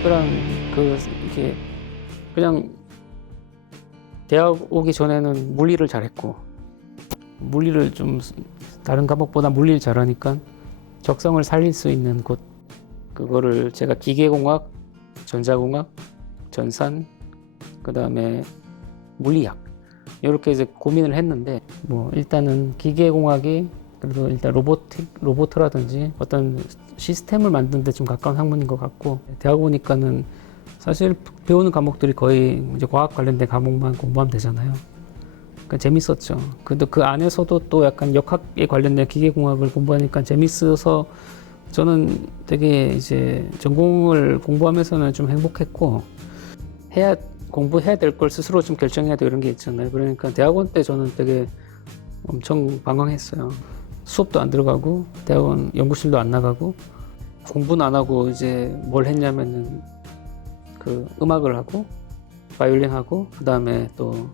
특별한 이게 그냥 대학 오기 전에는 물리를 잘했고, 물리를 좀 다른 과목보다 물리를 잘하니까 적성을 살릴 수 있는 곳, 그거를 제가 기계공학, 전자공학, 전산, 그 다음에 물리학 이렇게 이제 고민을 했는데, 뭐 일단은 기계공학이 그래도 일단 로보트라든지 어떤 시스템을 만드는 데 좀 가까운 학문인 것 같고, 대학 오니까는 사실 배우는 과목들이 거의 이제 과학 관련된 과목만 공부하면 되잖아요. 그러니까 재밌었죠. 근데 그 안에서도 또 약간 역학에 관련된 기계공학을 공부하니까 재밌어서 저는 되게 이제 전공을 공부하면서는 좀 행복했고, 공부해야 될 걸 스스로 좀 결정해야 돼, 이런 게 있잖아요. 그러니까 대학원 때 저는 되게 엄청 방황했어요. 수업도 안 들어가고 대학원 연구실도 안 나가고 공부는 안 하고 이제 뭘 했냐면은 그 음악을 하고 바이올린 하고 그 다음에 또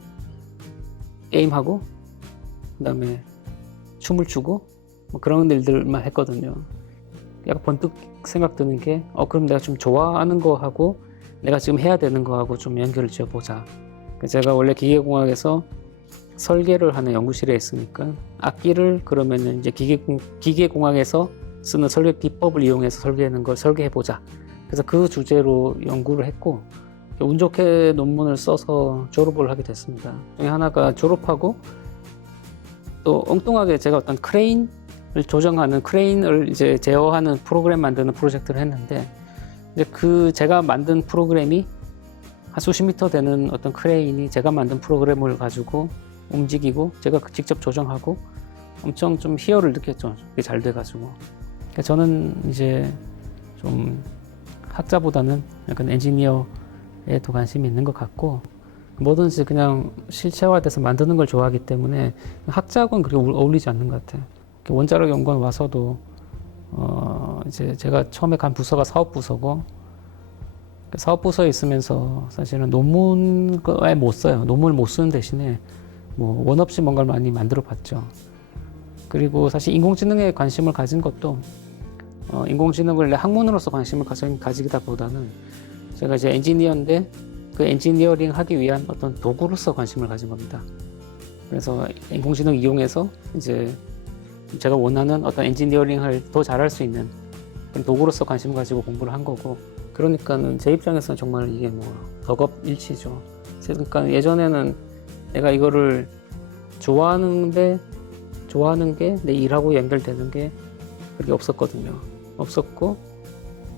게임 하고 그 다음에 춤을 추고 뭐 그런 일들만 했거든요. 약간 번뜩 생각 드는 게 그럼 내가 좀 좋아하는 거 하고 내가 지금 해야 되는 거 하고 좀 연결을 지어보자. 제가 원래 기계공학에서 설계를 하는 연구실에 있으니까 악기를 그러면은 이제 기계공학에서 쓰는 설계 기법을 이용해서 설계하는 걸 설계해보자. 그래서 그 주제로 연구를 했고, 운 좋게 논문을 써서 졸업을 하게 됐습니다. 중에 하나가 졸업하고 또 엉뚱하게 제가 어떤 크레인을 조정하는, 크레인을 이제 제어하는 프로그램 만드는 프로젝트를 했는데, 이제 제가 만든 프로그램이 한 수십 미터 되는 어떤 크레인이 제가 만든 프로그램을 가지고 움직이고 제가 직접 조정하고 엄청 좀 희열을 느꼈죠. 그게 잘 돼가지고. 그러니까 저는 이제 좀 학자보다는 약간 엔지니어에 더 관심이 있는 것 같고, 뭐든지 그냥 실체화돼서 만드는 걸 좋아하기 때문에 학자하고는 그렇게 어울리지 않는 것 같아요. 원자력 연구원 와서도 이제 제가 처음에 간 부서가 사업부서고, 사업부서에 있으면서 사실은 논문에 못 써요. 논문을 못 쓰는 대신에 뭐 원 없이 뭔가를 많이 만들어 봤죠. 그리고 사실 인공지능에 관심을 가진 것도 인공지능을 내 학문으로서 관심을 가지기보다는 제가 이제 엔지니어인데 그 엔지니어링 하기 위한 어떤 도구로서 관심을 가진 겁니다. 그래서 인공지능 이용해서 이제 제가 원하는 어떤 엔지니어링을 더 잘할 수 있는 그런 도구로서 관심을 가지고 공부를 한 거고, 그러니까는 제 입장에서는 정말 이게 뭐 덕업일치죠. 그러니까 예전에는 내가 이거를 좋아하는 게 내 일하고 연결되는 게 그렇게 없었고,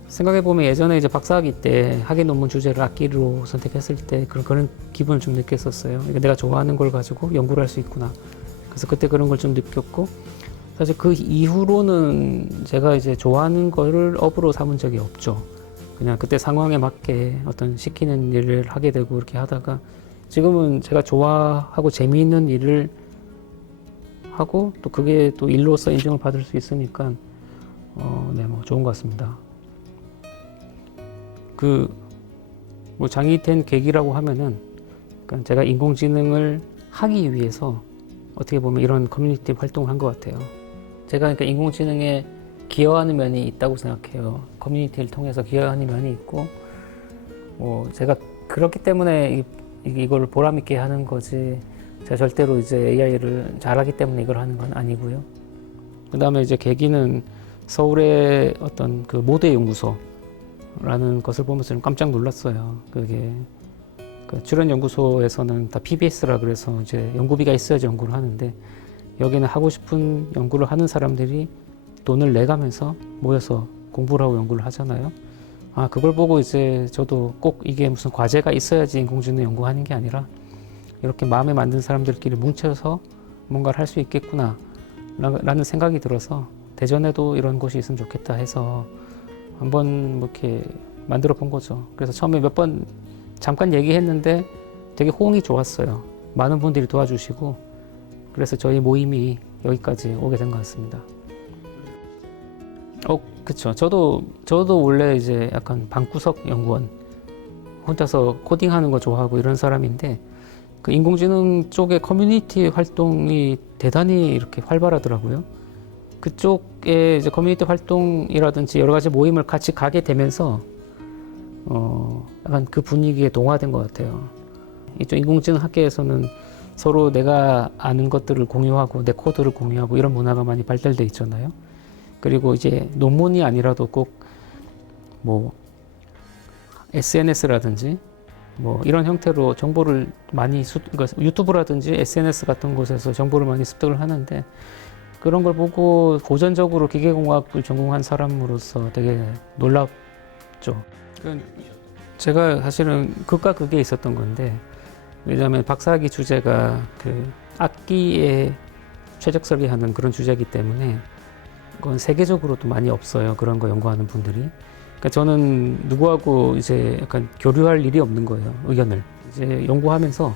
생각해보면 예전에 이제 박사학위 때 학위 논문 주제를 악기로 선택했을 때 그런 기분을 좀 느꼈었어요. 그러니까 내가 좋아하는 걸 가지고 연구를 할 수 있구나. 그래서 그때 그런 걸 좀 느꼈고, 사실 그 이후로는 제가 이제 좋아하는 거를 업으로 삼은 적이 없죠. 그냥 그때 상황에 맞게 어떤 시키는 일을 하게 되고 이렇게 하다가, 지금은 제가 좋아하고 재미있는 일을 하고 또 그게 또 일로서 인정을 받을 수 있으니까 네, 뭐 좋은 것 같습니다. 뭐 장이 된 계기라고 하면은, 그러니까 제가 인공지능을 하기 위해서 어떻게 보면 이런 커뮤니티 활동을 한 것 같아요. 제가 그러니까 인공지능에 기여하는 면이 있다고 생각해요. 커뮤니티를 통해서 기여하는 면이 있고, 뭐 제가 그렇기 때문에 이걸 보람 있게 하는 거지, 제가 절대로 이제 AI를 잘하기 때문에 이걸 하는 건 아니고요. 그 다음에 이제 계기는 서울의 어떤 그 모대 연구소라는 것을 보면서 좀 깜짝 놀랐어요. 그게 그 출연 연구소에서는 다 PBS라 그래서 이제 연구비가 있어야지 연구를 하는데, 여기는 하고 싶은 연구를 하는 사람들이 돈을 내가면서 모여서 공부를 하고 연구를 하잖아요. 그걸 보고 이제 저도 꼭 이게 무슨 과제가 있어야지 인공지능 연구하는 게 아니라 이렇게 마음에 만든 사람들끼리 뭉쳐서 뭔가를 할 수 있겠구나 라는 생각이 들어서, 대전에도 이런 곳이 있으면 좋겠다 해서 한번 뭐 이렇게 만들어 본 거죠. 그래서 처음에 몇 번 잠깐 얘기했는데 되게 호응이 좋았어요. 많은 분들이 도와주시고, 그래서 저희 모임이 여기까지 오게 된 것 같습니다. 그쵸. 저도 원래 이제 약간 방구석 연구원, 혼자서 코딩하는 거 좋아하고 이런 사람인데, 그 인공지능 쪽의 커뮤니티 활동이 대단히 이렇게 활발하더라고요. 그쪽에 이제 커뮤니티 활동이라든지 여러 가지 모임을 같이 가게 되면서 약간 그 분위기에 동화된 것 같아요. 이쪽 인공지능 학계에서는 서로 내가 아는 것들을 공유하고 내 코드를 공유하고 이런 문화가 많이 발달돼 있잖아요. 그리고 이제 논문이 아니라도 꼭 뭐 SNS라든지 뭐 이런 형태로 정보를 많이 그러니까 유튜브라든지 SNS 같은 곳에서 정보를 많이 습득을 하는데 그런 걸 보고 고전적으로 기계공학을 전공한 사람으로서 되게 놀랍죠. 제가 사실은 극과 극에 있었던 건데 왜냐하면 박사학위 주제가 그 악기에 최적 설계하는 그런 주제이기 때문에 그건 세계적으로도 많이 없어요. 그런 거 연구하는 분들이. 그러니까 저는 누구하고 이제 약간 교류할 일이 없는 거예요. 의견을 이제 연구하면서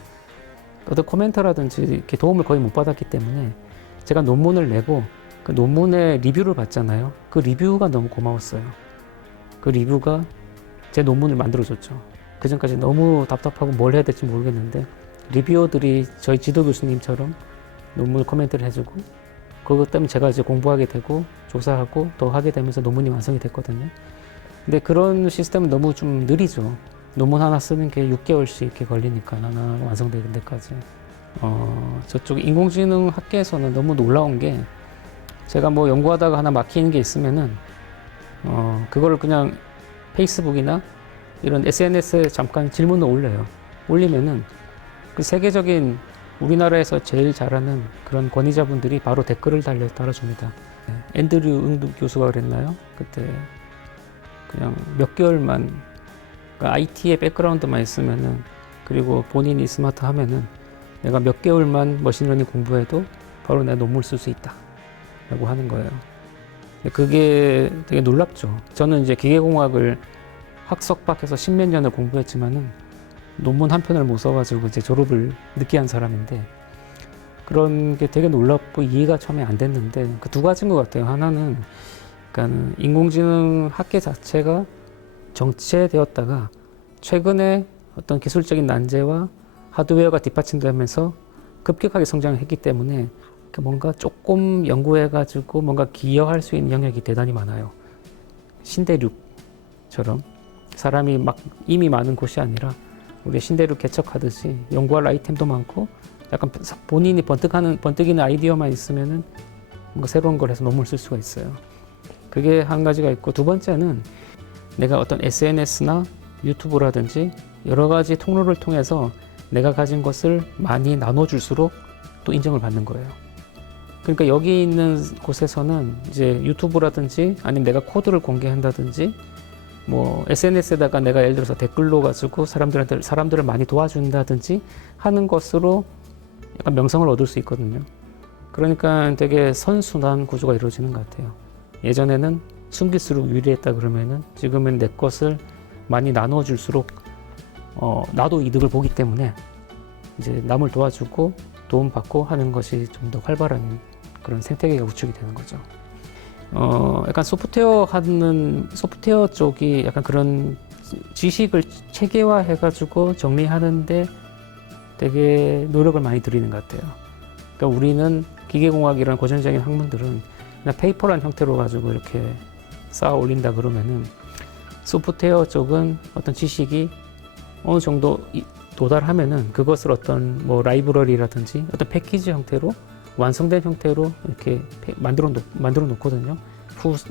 어떤 코멘터라든지 이렇게 도움을 거의 못 받았기 때문에 제가 논문을 내고 그 논문의 리뷰를 받잖아요. 그 리뷰가 너무 고마웠어요. 그 리뷰가 제 논문을 만들어줬죠. 그 전까지 너무 답답하고 뭘 해야 될지 모르겠는데 리뷰어들이 저희 지도 교수님처럼 논문 코멘트를 해주고 그것 때문에 제가 이제 공부하게 되고 조사하고 더 하게 되면서 논문이 완성이 됐거든요. 근데 그런 시스템은 너무 좀 느리죠. 논문 하나 쓰는 게 6개월씩 이렇게 걸리니까 하나 완성되는 데까지. 저쪽 인공지능 학계에서는 너무 놀라운 게 제가 뭐 연구하다가 하나 막히는 게 있으면은 그거를 그냥 페이스북이나 이런 SNS에 잠깐 질문을 올려요. 올리면은 그 세계적인 우리나라에서 제일 잘하는 그런 권위자분들이 바로 댓글을 달아줍니다. 앤드류 응두 교수가 그랬나요? 그때 그냥 몇 개월만 그러니까 IT의 백그라운드만 있으면은 그리고 본인이 스마트하면은 내가 몇 개월만 머신러닝 공부해도 바로 내 논문을 쓸 수 있다 라고 하는 거예요. 그게 되게 놀랍죠. 저는 이제 기계공학을 학석박해서 십몇 년을 공부했지만은 논문 한 편을 못 써가지고 이제 졸업을 늦게 한 사람인데 그런 게 되게 놀랍고 이해가 처음에 안 됐는데 그 두 가지인 것 같아요. 하나는 그러니까 인공지능 학계 자체가 정체되었다가 최근에 어떤 기술적인 난제와 하드웨어가 뒷받침되면서 급격하게 성장했기 때문에 뭔가 조금 연구해가지고 뭔가 기여할 수 있는 영역이 대단히 많아요. 신대륙처럼 사람이 막 이미 많은 곳이 아니라 우리 신대륙 개척하듯이 연구할 아이템도 많고 약간 본인이 번뜩이는 아이디어만 있으면은 뭔가 새로운 걸 해서 논문을 쓸 수가 있어요. 그게 한 가지가 있고 두 번째는 내가 어떤 SNS나 유튜브라든지 여러 가지 통로를 통해서 내가 가진 것을 많이 나눠줄수록 또 인정을 받는 거예요. 그러니까 여기 있는 곳에서는 이제 유튜브라든지 아니면 내가 코드를 공개한다든지 뭐 SNS에다가 내가 예를 들어서 댓글로 가지고 사람들을 많이 도와준다든지 하는 것으로 약간 명성을 얻을 수 있거든요. 그러니까 되게 선순환 구조가 이루어지는 것 같아요. 예전에는 숨길수록 유리했다 그러면은 지금은 내 것을 많이 나눠줄수록 나도 이득을 보기 때문에 이제 남을 도와주고 도움받고 하는 것이 좀 더 활발한 그런 생태계가 구축이 되는 거죠. 약간 소프트웨어 쪽이 약간 그런 지식을 체계화해가지고 정리하는데 되게 노력을 많이 들이는 것 같아요. 그러니까 우리는 기계공학이라는 고전적인 학문들은 그냥 페이퍼란 형태로 가지고 이렇게 쌓아 올린다 그러면은 소프트웨어 쪽은 어떤 지식이 어느 정도 도달하면은 그것을 어떤 뭐 라이브러리라든지 어떤 패키지 형태로 완성된 형태로 이렇게 만들어 놓거든요.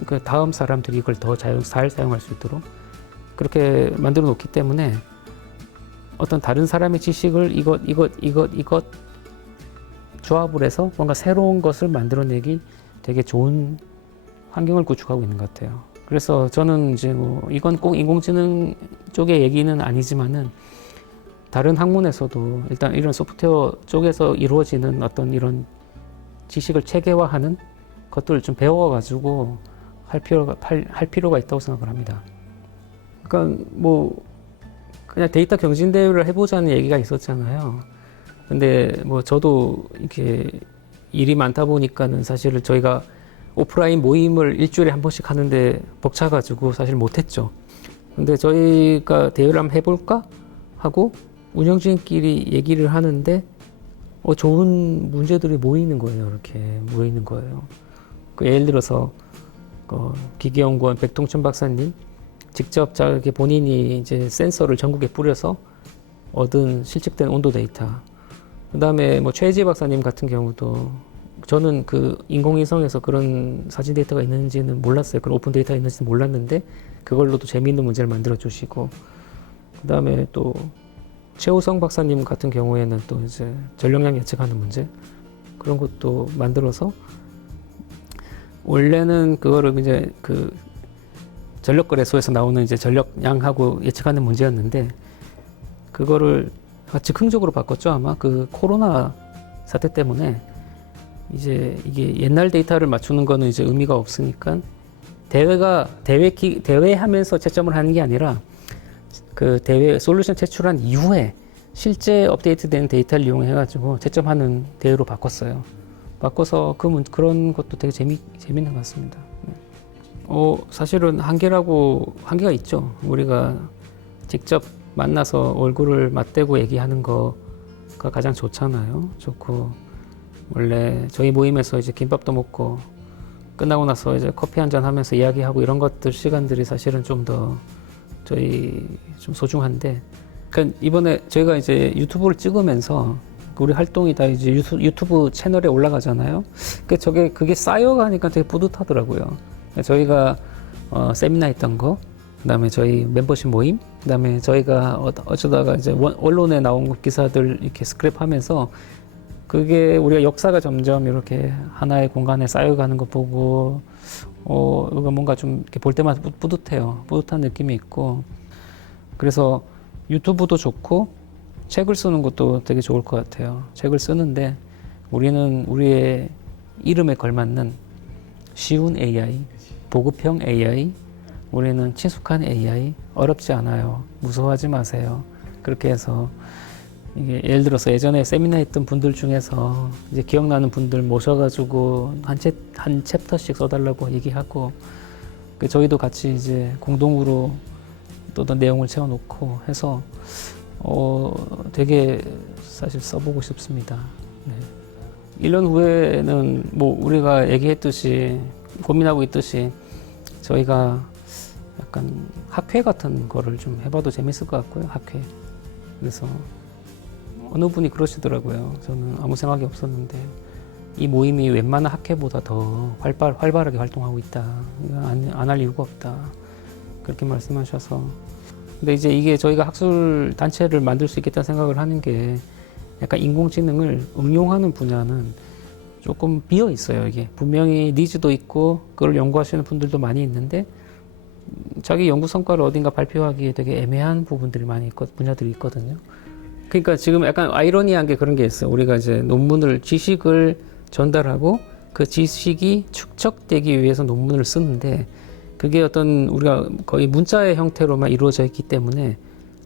그 다음 사람들이 이걸 더 잘 사용할 수 있도록 그렇게 만들어 놓기 때문에 어떤 다른 사람의 지식을 이것 조합을 해서 뭔가 새로운 것을 만들어내기 되게 좋은 환경을 구축하고 있는 것 같아요. 그래서 저는 이제 뭐 이건 꼭 인공지능 쪽의 얘기는 아니지만은 다른 학문에서도 일단 이런 소프트웨어 쪽에서 이루어지는 어떤 이런 지식을 체계화하는 것들을 좀 배워가지고 할 필요가 있다고 생각을 합니다. 그러니까 뭐 그냥 데이터 경진대회를 해보자는 얘기가 있었잖아요. 근데 뭐 저도 이렇게 일이 많다 보니까는 사실은 저희가 오프라인 모임을 일주일에 한 번씩 하는데 벅차가지고 사실 못했죠. 근데 저희가 대회를 한번 해볼까 하고 운영진끼리 얘기를 하는데 좋은 문제들이 모이는 거예요. 이렇게 모이는 거예요. 예를 들어서 기계연구원 백동춘 박사님 직접 자기 본인이 이제 센서를 전국에 뿌려서 얻은 실측된 온도 데이터. 그다음에 뭐 최지 박사님 같은 경우도 저는 그 인공위성에서 그런 사진 데이터가 있는지는 몰랐어요. 그런 오픈 데이터가 있는지는 몰랐는데 그걸로도 재미있는 문제를 만들어 주시고, 그다음에 또 최우성 박사님 같은 경우에는 또 이제 전력량 예측하는 문제 그런 것도 만들어서, 원래는 그거를 이제 그 전력거래소에서 나오는 이제 전력량하고 예측하는 문제였는데 그거를 즉흥적으로 바꿨죠. 아마 그 코로나 사태 때문에 이제 이게 옛날 데이터를 맞추는 거는 이제 의미가 없으니까 대회하면서 채점을 하는 게 아니라 그 대회 솔루션 제출한 이후에 실제 업데이트된 데이터를 이용해 가지고 채점하는 대회로 바꿨어요. 바꿔서 그런 것도 되게 재밌는 것 같습니다. 사실은 한계가 있죠. 우리가 직접 만나서 얼굴을 맞대고 얘기하는 거가 가장 좋잖아요. 좋고, 원래 저희 모임에서 이제 김밥도 먹고 끝나고 나서 이제 커피 한잔 하면서 이야기하고 이런 것들 시간들이 사실은 좀 더 저희 좀 소중한데, 그러니까 이번에 저희가 이제 유튜브를 찍으면서 우리 활동이 다 이제 유튜브 채널에 올라가잖아요. 그게 쌓여가니까 되게 뿌듯하더라고요. 저희가 세미나 했던 거, 그다음에 저희 멤버십 모임, 그다음에 저희가 어쩌다가 이제 언론에 나온 기사들 이렇게 스크랩하면서 그게 우리가 역사가 점점 이렇게 하나의 공간에 쌓여가는 거 보고 이거 뭔가 좀 이렇게 볼 때마다 뿌듯해요. 뿌듯한 느낌이 있고, 그래서 유튜브도 좋고 책을 쓰는 것도 되게 좋을 것 같아요. 책을 쓰는데 우리는 우리의 이름에 걸맞는 쉬운 AI, 보급형 AI, 우리는 친숙한 AI, 어렵지 않아요. 무서워하지 마세요. 그렇게 해서 이게 예를 들어서 예전에 세미나 했던 분들 중에서 이제 기억나는 분들 모셔가지고 한 챕터씩 써달라고 얘기하고, 저희도 같이 이제 공동으로 또 내용을 채워놓고 해서 되게 사실 써보고 싶습니다. 네. 1년 후에는 뭐 우리가 얘기했듯이 고민하고 있듯이 저희가 약간 학회 같은 거를 좀 해봐도 재밌을 것 같고요. 학회. 그래서 어느 분이 그러시더라고요. 저는 아무 생각이 없었는데 이 모임이 웬만한 학회보다 더 활발하게 활동하고 있다. 안 할 이유가 없다. 그렇게 말씀하셔서. 근데 이제 이게 저희가 학술 단체를 만들 수 있겠다는 생각을 하는 게 약간 인공지능을 응용하는 분야는 조금 비어 있어요. 이게 분명히 니즈도 있고 그걸 연구하시는 분들도 많이 있는데 자기 연구 성과를 어딘가 발표하기에 되게 애매한 부분들이 분야들이 있거든요. 그러니까 지금 약간 아이러니한 게 그런 게 있어요. 우리가 이제 지식을 전달하고 그 지식이 축적되기 위해서 논문을 쓰는데 그게 우리가 거의 문자의 형태로만 이루어져 있기 때문에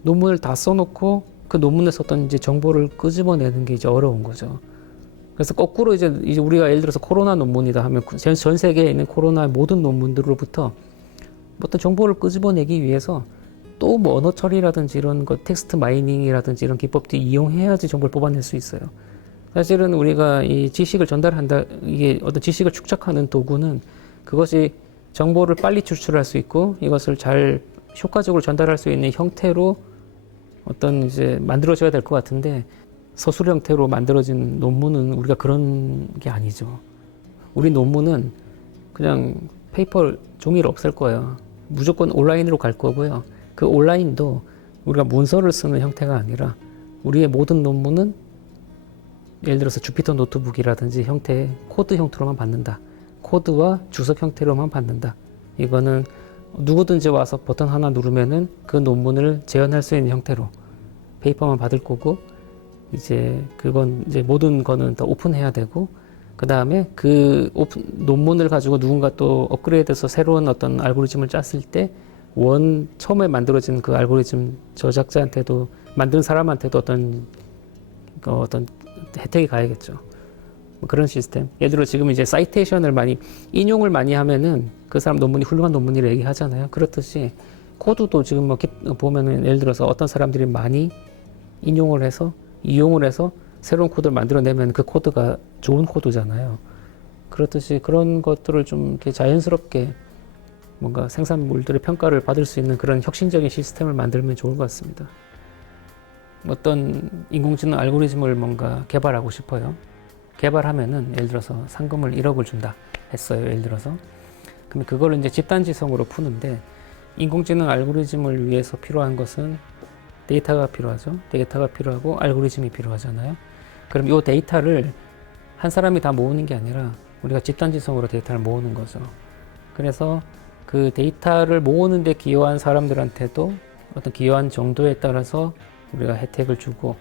논문을 다 써놓고 그 논문에서 어떤 이제 정보를 끄집어내는 게 이제 어려운 거죠. 그래서 거꾸로 이제 우리가 예를 들어서 코로나 논문이다 하면 전 세계에 있는 코로나 모든 논문들로부터 어떤 정보를 끄집어내기 위해서 또 뭐 언어 처리라든지 이런 거 텍스트 마이닝이라든지 이런 기법들이 이용해야지 정보를 뽑아낼 수 있어요. 사실은 우리가 이 지식을 전달한다, 이게 어떤 지식을 축적하는 도구는 그것이 정보를 빨리 추출할 수 있고 이것을 잘 효과적으로 전달할 수 있는 형태로 어떤 이제 만들어져야 될 것 같은데 서술 형태로 만들어진 논문은 우리가 그런 게 아니죠. 우리 논문은 그냥 종이를 없앨 거예요. 무조건 온라인으로 갈 거고요. 그 온라인도 우리가 문서를 쓰는 형태가 아니라 우리의 모든 논문은 예를 들어서 주피터 노트북이라든지 형태의 코드 형태로만 받는다. 코드와 주석 형태로만 받는다. 이거는 누구든지 와서 버튼 하나 누르면은 그 논문을 재현할 수 있는 형태로 페이퍼만 받을 거고, 이제 그건 이제 모든 거는 다 오픈해야 되고, 그 다음에 그 논문을 가지고 누군가 또 업그레이드해서 새로운 어떤 알고리즘을 짰을 때 처음에 만들어진 그 알고리즘 저작자한테도 만든 사람한테도 어떤 혜택이 가야겠죠. 뭐 그런 시스템. 예를 들어 지금 이제 사이테이션을 인용을 많이 하면은 그 사람 논문이 훌륭한 논문이라 얘기하잖아요. 그렇듯이 코드도 지금 뭐 보면은 예를 들어서 어떤 사람들이 많이 이용을 해서 새로운 코드를 만들어내면 그 코드가 좋은 코드잖아요. 그렇듯이 그런 것들을 좀 이렇게 자연스럽게 뭔가 생산물들의 평가를 받을 수 있는 그런 혁신적인 시스템을 만들면 좋을 것 같습니다. 어떤 인공지능 알고리즘을 뭔가 개발하고 싶어요. 개발하면은 예를 들어서 상금을 1억을 준다 했어요. 예를 들어서. 그러면 그걸 이제 집단지성으로 푸는데 인공지능 알고리즘을 위해서 필요한 것은 데이터가 필요하죠. 데이터가 필요하고 알고리즘이 필요하잖아요. 그럼 이 데이터를 한 사람이 다 모으는 게 아니라 우리가 집단지성으로 데이터를 모으는 거죠. 그래서 그 데이터를 모으는 데 기여한 사람들한테도 어떤 기여한 정도에 따라서 우리가 혜택을 주고,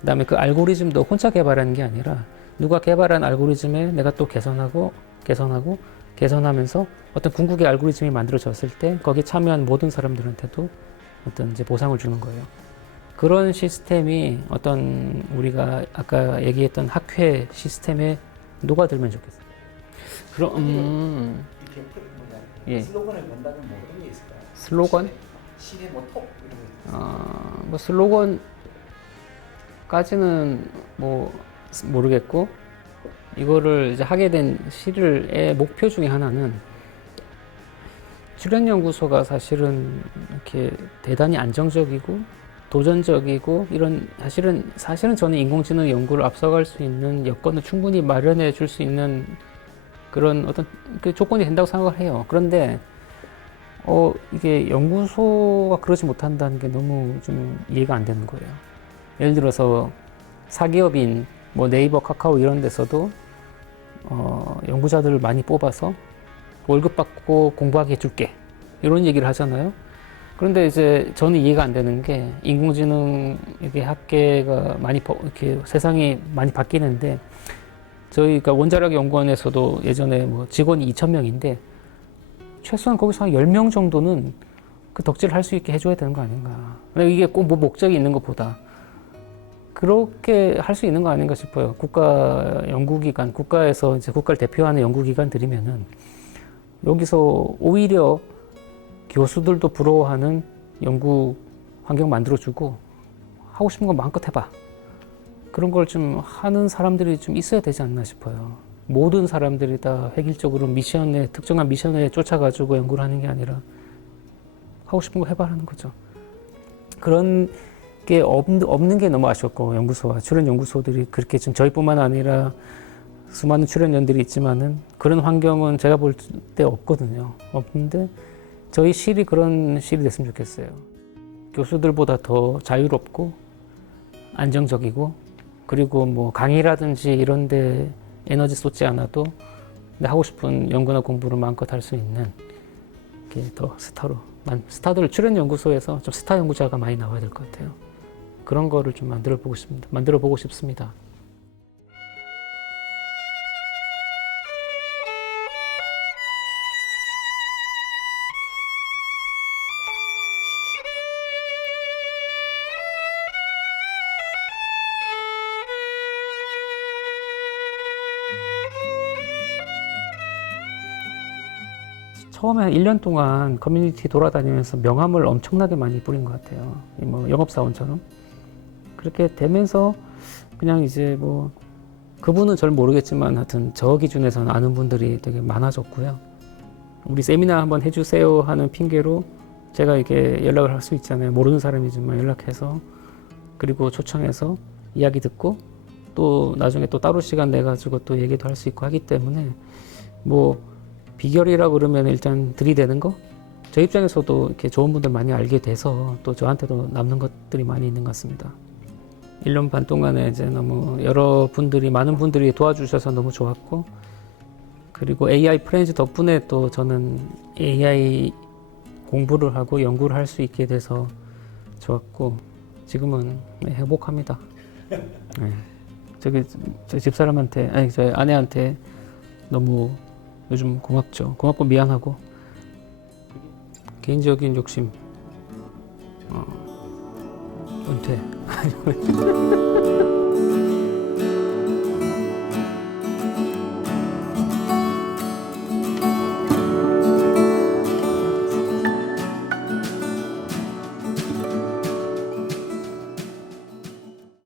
그 다음에 그 알고리즘도 혼자 개발하는 게 아니라 누가 개발한 알고리즘에 내가 또 개선하면서 어떤 궁극의 알고리즘이 만들어졌을 때 거기에 참여한 모든 사람들한테도 어떤 이제 보상을 주는 거예요. 그런 시스템이 어떤 우리가 아까 얘기했던 학회 시스템에 녹아들면 좋겠어요. 그럼 예. 슬로건을 건다면 뭐 어떤 게 있을까요? 슬로건? 시대 뭐톱 이런 거 있어요. 뭐 슬로건까지는 뭐 모르겠고, 이거를 이제 하게 된 시를의 목표 중에 하나는 출연연구소가 사실은 이렇게 대단히 안정적이고 도전적이고 이런 사실은 저는 인공지능 연구를 앞서갈 수 있는 여건을 충분히 마련해 줄 수 있는 그런 어떤 그 조건이 된다고 생각을 해요. 그런데 이게 연구소가 그러지 못한다는 게 너무 좀 이해가 안 되는 거예요. 예를 들어서 사기업인 뭐 네이버, 카카오 이런 데서도 연구자들을 많이 뽑아서 월급 받고 공부하게 해줄게 이런 얘기를 하잖아요. 그런데 이제 저는 이해가 안 되는 게 인공지능 이게 학계가 많이 이렇게 세상이 많이 바뀌는데 저희가 원자력 연구원에서도 예전에 뭐 직원이 2,000명인데 최소한 거기서 한 10명 정도는 그 덕질을 할 수 있게 해줘야 되는 거 아닌가. 이게 꼭 뭐 목적이 있는 것보다 그렇게 할 수 있는 거 아닌가 싶어요. 국가 연구기관, 국가에서 이제 국가를 대표하는 연구기관들이면은 여기서 오히려 교수들도 부러워하는 연구 환경 만들어주고 하고 싶은 거 마음껏 해봐. 그런 걸 좀 하는 사람들이 좀 있어야 되지 않나 싶어요. 모든 사람들이 다 획일적으로 특정한 미션에 쫓아가지고 연구를 하는 게 아니라 하고 싶은 거 해봐라는 거죠. 그런 게 없는 게 너무 아쉬웠고, 연구소와 출연 연구소들이 그렇게 좀 저희뿐만 아니라 수많은 출연연들이 있지만은 그런 환경은 제가 볼 때 없거든요. 없는데 저희 실이 그런 실이 됐으면 좋겠어요. 교수들보다 더 자유롭고 안정적이고, 그리고 뭐 강의라든지 이런 데 에너지 쏟지 않아도 내 하고 싶은 연구나 공부를 마음껏 할 수 있는 게 더 스타들 출연 연구소에서 좀 스타 연구자가 많이 나와야 될 것 같아요. 그런 거를 좀 만들어 보고 싶습니다. 처음에 한 1년 동안 커뮤니티 돌아다니면서 명함을 엄청나게 많이 뿌린 것 같아요. 뭐 영업사원처럼. 그렇게 되면서 그냥 이제 뭐 그분은 절 모르겠지만 하여튼 저 기준에서는 아는 분들이 되게 많아졌고요. 우리 세미나 한번 해주세요 하는 핑계로 제가 이렇게 연락을 할 수 있잖아요. 모르는 사람이지만 연락해서, 그리고 초청해서 이야기 듣고 또 나중에 또 따로 시간 내가지고 또 얘기도 할 수 있고 하기 때문에 뭐 비결이라고 그러면 일단 들이대는 거? 저 입장에서도 이렇게 좋은 분들 많이 알게 돼서 또 저한테도 남는 것들이 많이 있는 것 같습니다. 1년 반 동안에 이제 너무 많은 분들이 도와주셔서 너무 좋았고, 그리고 AI 프렌즈 덕분에 또 저는 AI 공부를 하고 연구를 할 수 있게 돼서 좋았고, 지금은 행복합니다. 네. 저 집사람한테, 저희 아내한테 너무 요즘 고맙죠. 고맙고 미안하고, 개인적인 욕심, 은퇴.